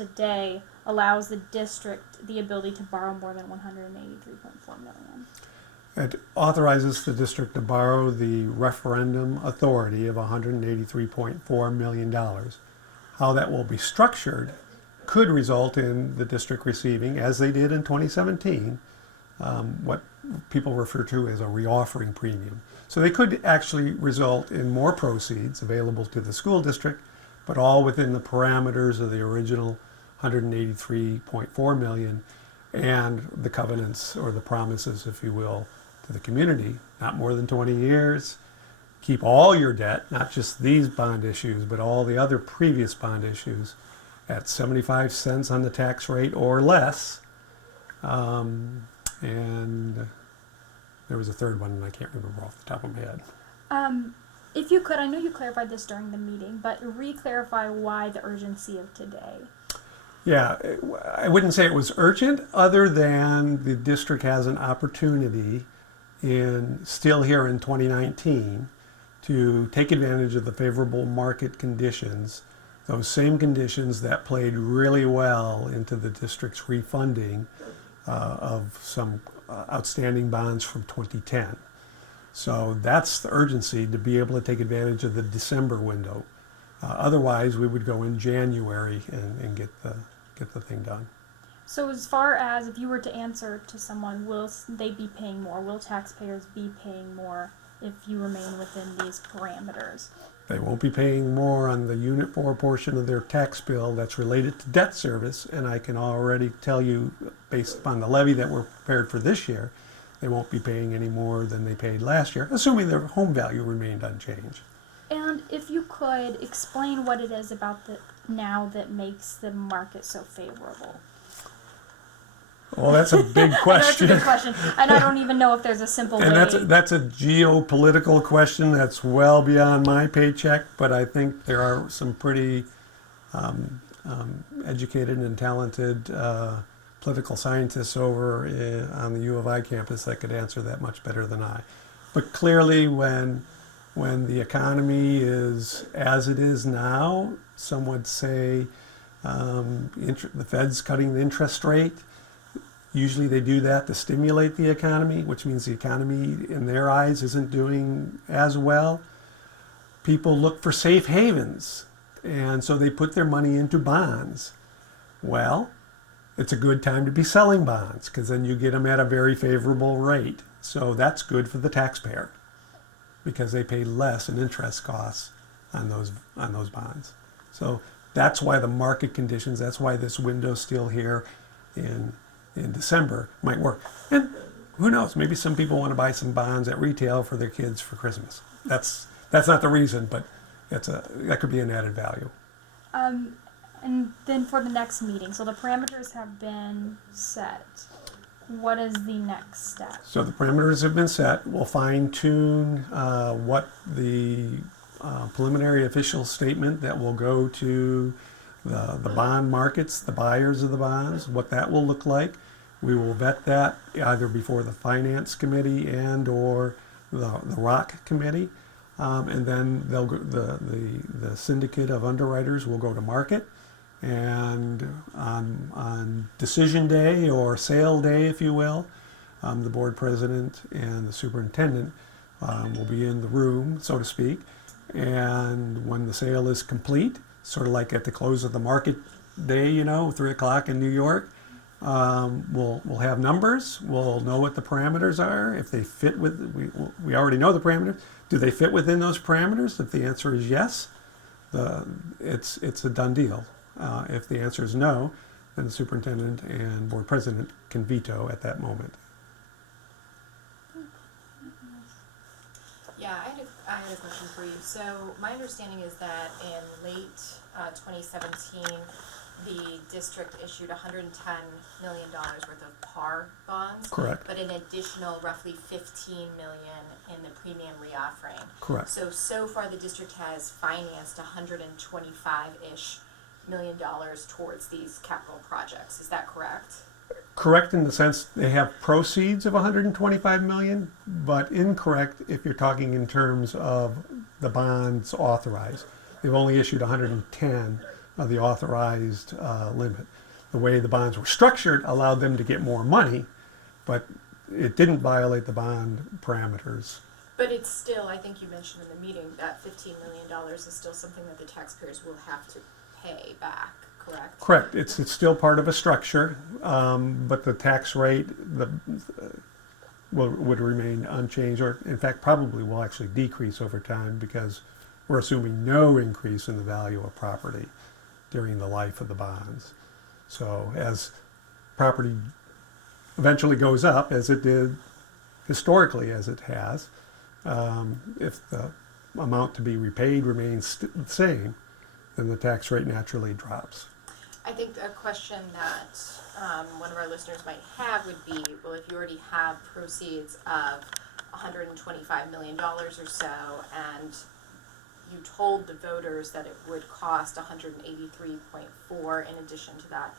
today allows the district the ability to borrow more than $183.4 million. It authorizes the district to borrow the referendum authority of $183.4 million. How that will be structured could result in the district receiving, as they did in 2017, what people refer to as a reoffering premium. So they could actually result in more proceeds available to the school district, but all within the parameters of the original $183.4 million and the covenants or the promises, if you will, to the community. Not more than 20 years. Keep all your debt, not just these bond issues, but all the other previous bond issues at 75 cents on the tax rate or less. And there was a third one, and I can't remember off the top of my head. If you could, I know you clarified this during the meeting, but re-clarify why the urgency of today. Yeah, I wouldn't say it was urgent, other than the district has an opportunity still here in 2019 to take advantage of the favorable market conditions, those same conditions that played really well into the district's refunding of some outstanding bonds from 2010. So that's the urgency, to be able to take advantage of the December window. Otherwise, we would go in January and get the thing done. So as far as if you were to answer to someone, will they be paying more? Will taxpayers be paying more if you remain within these parameters? They won't be paying more on the Unit 4 portion of their tax bill that's related to debt service, and I can already tell you, based upon the levy that we're prepared for this year, they won't be paying any more than they paid last year, assuming their home value remained unchanged. And if you could explain what it is about now that makes the market so favorable. Well, that's a big question. I know it's a big question, and I don't even know if there's a simple way. And that's a geopolitical question that's well beyond my paycheck, but I think there are some pretty educated and talented political scientists over on the U of I campus that could answer that much better than I. But clearly, when the economy is as it is now, some would say the Fed's cutting the interest rate. Usually they do that to stimulate the economy, which means the economy in their eyes isn't doing as well. People look for safe havens, and so they put their money into bonds. Well, it's a good time to be selling bonds, because then you get them at a very favorable rate. So that's good for the taxpayer, because they pay less in interest costs on those bonds. So that's why the market conditions, that's why this window's still here in December might work. And who knows, maybe some people want to buy some bonds at retail for their kids for Christmas. That's not the reason, but that could be an added value. And then for the next meeting, so the parameters have been set. What is the next step? So the parameters have been set. We'll fine tune what the preliminary official statement that will go to the bond markets, the buyers of the bonds, what that will look like. We will vet that either before the Finance Committee and or the ROC Committee. And then the syndicate of underwriters will go to market. And on decision day or sale day, if you will, the board president and the superintendent will be in the room, so to speak. And when the sale is complete, sort of like at the close of the market day, 3 o'clock in New York, we'll have numbers. We'll know what the parameters are. If they fit we already know the parameters. Do they fit within those parameters? If the answer is yes, it's a done deal. If the answer is no, then the superintendent and board president can veto at that moment. Yeah, I had a question for you. So my understanding is that in late 2017, the district issued $110 million worth of par bonds. Correct. But an additional roughly $15 million in the premium reoffering. Correct. So far the district has financed $125-ish million towards these capital projects. Is that correct? Correct in the sense they have proceeds of $125 million, but incorrect if you're talking in terms of the bonds authorized. They've only issued $110, the authorized limit. The way the bonds were structured allowed them to get more money, but it didn't violate the bond parameters. But it's still, I think you mentioned in the meeting, that $15 million is still something that the taxpayers will have to pay back, correct? Correct. It's still part of a structure, but the tax rate would remain unchanged, or in fact probably will actually decrease over time because we're assuming no increase in the value of property during the life of the bonds. So as property eventually goes up, as it did historically, as it has, if the amount to be repaid remains the same, then the tax rate naturally drops. I think a question that one of our listeners might have would be, well, if you already have proceeds of $125 million or so, and you told the voters that it would cost 183.4 in addition to that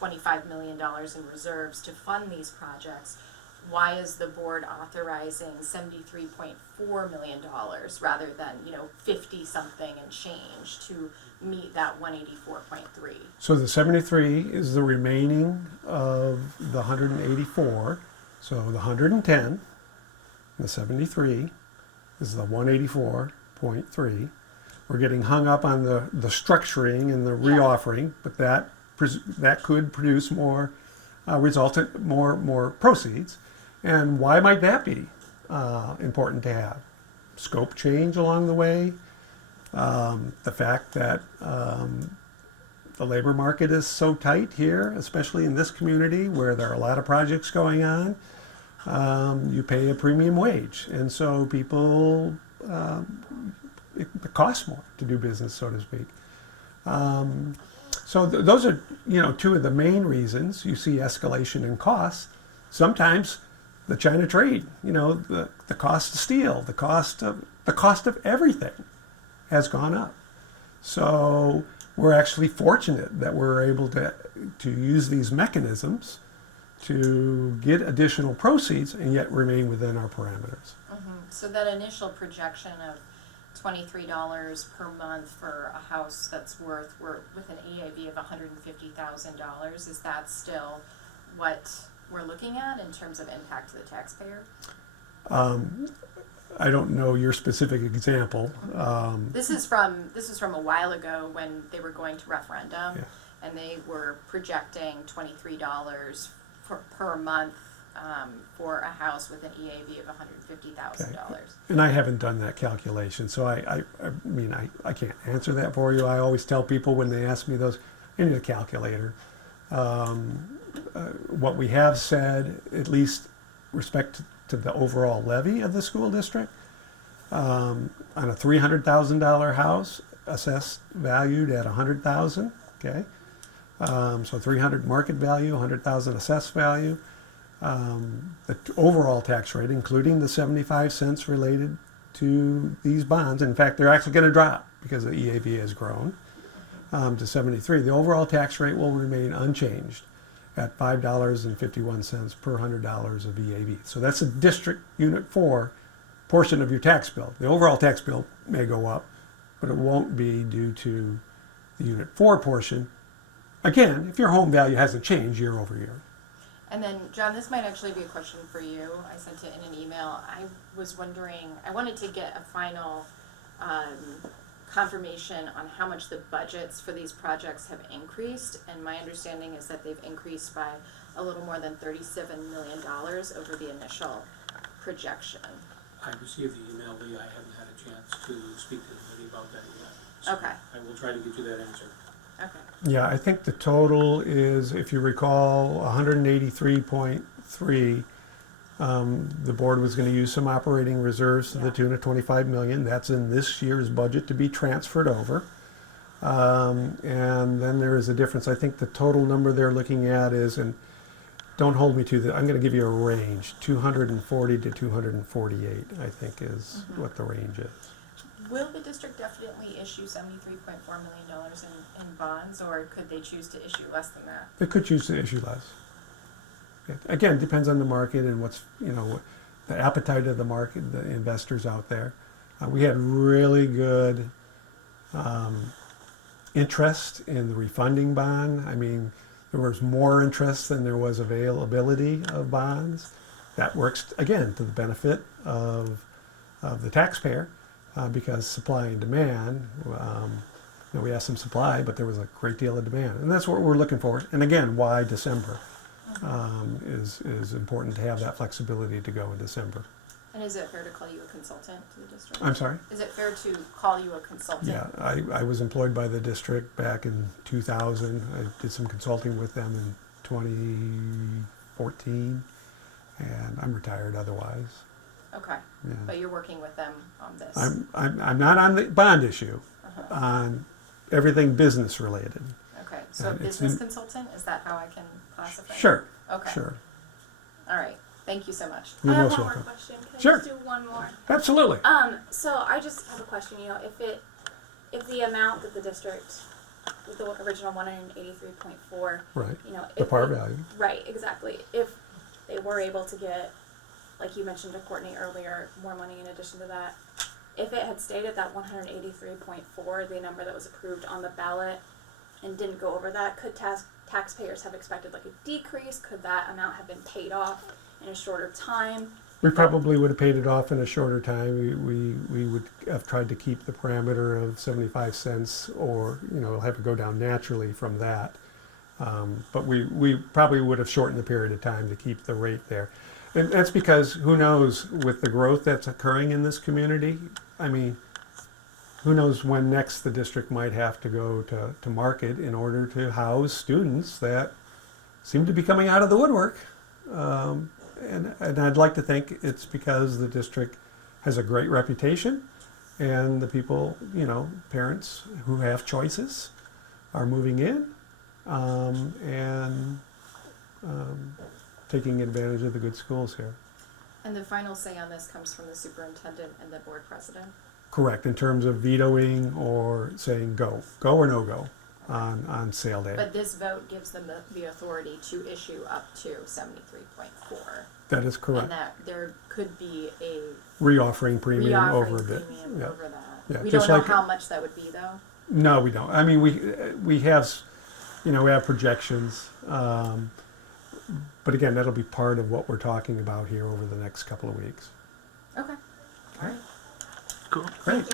$25 million in reserves to fund these projects, why is the board authorizing $73.4 million rather than 50 something and change to meet that 184.3? So the 73 is the remaining of the 184. So the 110, the 73 is the 184.3. We're getting hung up on the structuring and the reoffering, but that could produce more more proceeds. And why might that be important to have? Scope change along the way, the fact that the labor market is so tight here, especially in this community where there are a lot of projects going on. You pay a premium wage, and so people, it costs more to do business, so to speak. So those are two of the main reasons you see escalation in costs. Sometimes the China trade, the cost of steel, the cost of everything has gone up. So we're actually fortunate that we're able to use these mechanisms to get additional proceeds and yet remain within our parameters. So that initial projection of $23 per month for a house that's with an EAV of $150,000, is that still what we're looking at in terms of impact to the taxpayer? I don't know your specific example. This is from a while ago when they were going to referendum, Yeah. and they were projecting $23 per month for a house with an EAV of $150,000. And I haven't done that calculation, so I mean, I can't answer that for you. I always tell people when they ask me those, I need a calculator. What we have said, at least respect to the overall levy of the school district, on a $300,000 house, assessed valued at $100,000. Okay, so 300 market value, 100,000 assessed value. The overall tax rate, including the 75 cents related to these bonds, in fact, they're actually going to drop because the EAV has grown to 73. The overall tax rate will remain unchanged at $5.51 per $100 of EAV. So that's a District Unit 4 portion of your tax bill. The overall tax bill may go up, but it won't be due to the Unit 4 portion. Again, if your home value hasn't changed year over year. And then, John, this might actually be a question for you. I sent it in an email. I was wondering, I wanted to get a final confirmation on how much the budgets for these projects have increased. And my understanding is that they've increased by a little more than $37 million over the initial projection. I received the email, Lee. I haven't had a chance to speak to anybody about that yet. So Okay. I will try to get you that answer. Okay. Yeah, I think the total is, if you recall, 183.3. The board was going to use some operating reserves to the tune of 25 million. That's in this year's budget to be transferred over. And then there is a difference. I think the total number they're looking at is, and don't hold me to that, I'm going to give you a range, 240 to 248, I think is what the range is. Will the district definitely issue $73.4 million in bonds, or could they choose to issue less than that? They could choose to issue less. Again, it depends on the market and what's, the appetite of the market, the investors out there. We had really good interest in the refunding bond. I mean, there was more interest than there was availability of bonds. That works, again, to the benefit of the taxpayer because supply and demand, we had some supply, but there was a great deal of demand. And that's what we're looking for. And again, why December is important to have that flexibility to go in December. And is it fair to call you a consultant to the district? I'm sorry? Is it fair to call you a consultant? Yeah, I was employed by the district back in 2000. I did some consulting with them in 2014, and I'm retired otherwise. Okay, Yeah. but you're working with them on this? I'm not on the bond issue, on everything business related. Okay, so And it's business in- consultant, is that how I can classify it? Sure, Okay, sure. all right, thank you so much. You're I have most one more welcome. question. Can Sure. I just do one more? Absolutely. So I just have a question. You know, if the amount that the district, with the original 183.4, Right. you know, The if par they- value. right, exactly. If they were able to get, like you mentioned to Courtney earlier, more money in addition to that, if it had stayed at that 183.4, the number that was approved on the ballot, and didn't go over that, could taxpayers have expected like a decrease? Could that amount have been paid off in a shorter time? We probably would have paid it off in a shorter time. We would have tried to keep the parameter of 75 cents or, have it go down naturally from that. But we probably would have shortened the period of time to keep the rate there. And that's because who knows, with the growth that's occurring in this community, I mean, who knows when next the district might have to go to market in order to house students that seem to be coming out of the woodwork. And I'd like to think it's because the district has a great reputation and the people, parents who have choices are moving in and taking advantage of the good schools here. And the final say on this comes from the superintendent and the board president? Correct, in terms of vetoing or saying go or no go on sale day. But this vote gives them the authority to issue up to 73.4. That is correct. And that there could be a Reoffering premium over a reoffering bit. premium Yeah. over that. Yeah, We just don't know like- how much that would be though. No, we don't. I mean, we have, we have projections. But again, that'll be part of what we're talking about here over the next couple of weeks. Okay. All right. Cool. Great.